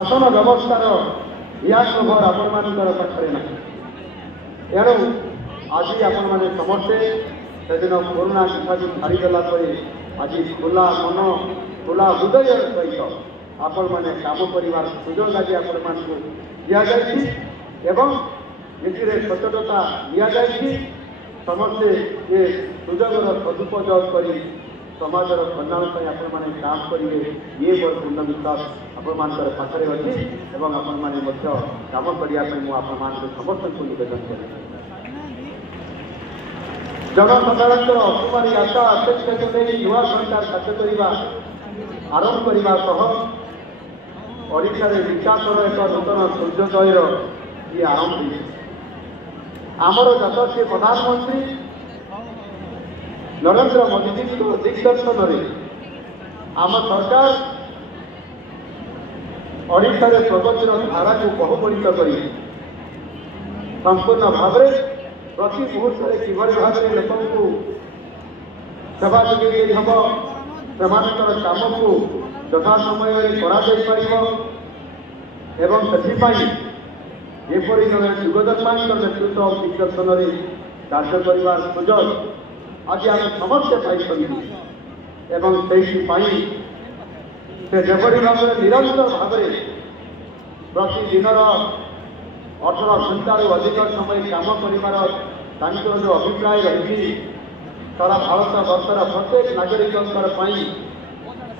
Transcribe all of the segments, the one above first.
ଶାସନ ବ୍ୟବସ୍ଥାର ଇତିହାସଭର ଆପଣମାନଙ୍କର ପାଖରେ ନାହିଁ। ଏଣୁ ଆଜି ଆପଣମାନେ ସମସ୍ତେ ସେଦିନ ପୁରୁଣା ଶିକ୍ଷାକୁ ଛାଡ଼ିଦେଲା ପରେ ଆଜି ଖୋଲା ମନ ଖୋଲା ହୃଦୟର ସହିତ ଆପଣମାନେ କାମ କରିବାର ସୁଯୋଗ ଆଜି ଆପଣମାନଙ୍କୁ ଦିଆଯାଇଛି ଏବଂ ଏଥିରେ ସଚେତନତା ଦିଆଯାଇଛି। ସମସ୍ତେ ଏ ସୁଯୋଗର ସଦୁପଯୋଗ କରି ସମାଜର କଲ୍ୟାଣ ପାଇଁ ଆପଣମାନେ କାମ କରିବେ, ଇଏ ମୋର ପୂର୍ଣ୍ଣ ବିଶ୍ୱାସ ଆପଣମାନଙ୍କର ପାଖରେ ଅଛି ଏବଂ ଆପଣମାନେ ମଧ୍ୟ କାମ କରିବା ପାଇଁ ମୁଁ ଆପଣମାନଙ୍କୁ ସମସ୍ତଙ୍କୁ ନିବେଦନ କରିବି। ଜନସାଧାରଣଙ୍କର ଅସୁମାରୀ ଆଶା ଆକାଂକ୍ଷାକୁ ନେଇ ନୂଆ ସରକାର କାର୍ଯ୍ୟ କରିବା ଆରମ୍ଭ କରିବା ସହ ଓଡ଼ିଶାରେ ବିକାଶର ଏକ ନୂତନ ସୂର୍ଯ୍ୟୋଦୟର ଇଏ ଆରମ୍ଭ ହୋଇଛି। ଆମର ଯଶସ୍ୱୀ ପ୍ରଧାନମନ୍ତ୍ରୀ ନରେନ୍ଦ୍ର ମୋଦିଜୀଙ୍କ ଦିଗ୍ଦର୍ଶନରେ ଆମ ସରକାର ଓଡ଼ିଶାରେ ପ୍ରଗତିର ଧାରାକୁ ବହୁଗୁଣିତ କରି ସମ୍ପୂର୍ଣ୍ଣ ଭାବରେ ପ୍ରତି ମୁହୂର୍ତ୍ତରେ କିଭଳି ଭାବରେ ଲୋକଙ୍କୁ ସେବା ଯୋଗାଇ ହେବ, ସେମାନଙ୍କର କାମକୁ ଯଥା ସମୟରେ କରାଯାଇପାରିବ ଏବଂ ସେଥିପାଇଁ ଏପରି ଜଣେ ଯୁଗଦର୍ଶୀଙ୍କ ନେତୃତ୍ୱ ଦିଗ୍ଦର୍ଶନରେ କାର୍ଯ୍ୟ କରିବାର ସୁଯୋଗ ଆଜି ଆମେ ସମସ୍ତେ ପାଇଛନ୍ତି ଏବଂ ସେଇଥିପାଇଁ ସେ ଯେଭଳି ଭାବରେ ନିରନ୍ତର ଭାବରେ ପ୍ରତିଦିନର 18 ଘଣ୍ଟାରୁ ଅଧିକ ସମୟ କାମ କରିବାର ତାଙ୍କର ଯେଉଁ ଅଭିପ୍ରାୟ ରହିଛି, ସାରା ଭାରତ ବର୍ଷର ପ୍ରତ୍ୟେକ ନାଗରିକଙ୍କର ପାଇଁ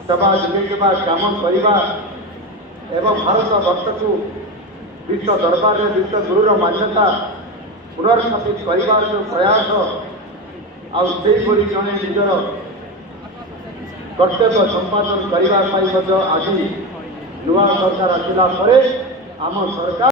ସେବା ଯୋଗାଇବା, କାମ କରିବା ଏବଂ ଭାରତ ବର୍ଷକୁ ବିଶ୍ୱ ଦରବାରରେ ବିଶ୍ୱଗୁରୁର ମାନ୍ୟତା ପୁନର୍ସ୍ଥାପିତ କରିବାର ଯେଉଁ ପ୍ରୟାସ ଆଉ ସେହିଭଳି ଜଣେ ନିଜର କର୍ତ୍ତବ୍ୟ ସମ୍ପାଦନ କରିବା ପାଇଁ ମଧ୍ୟ ଆଜି ନୂଆ ସରକାର ଆସିଲା ପରେ ଆମ ସରକାର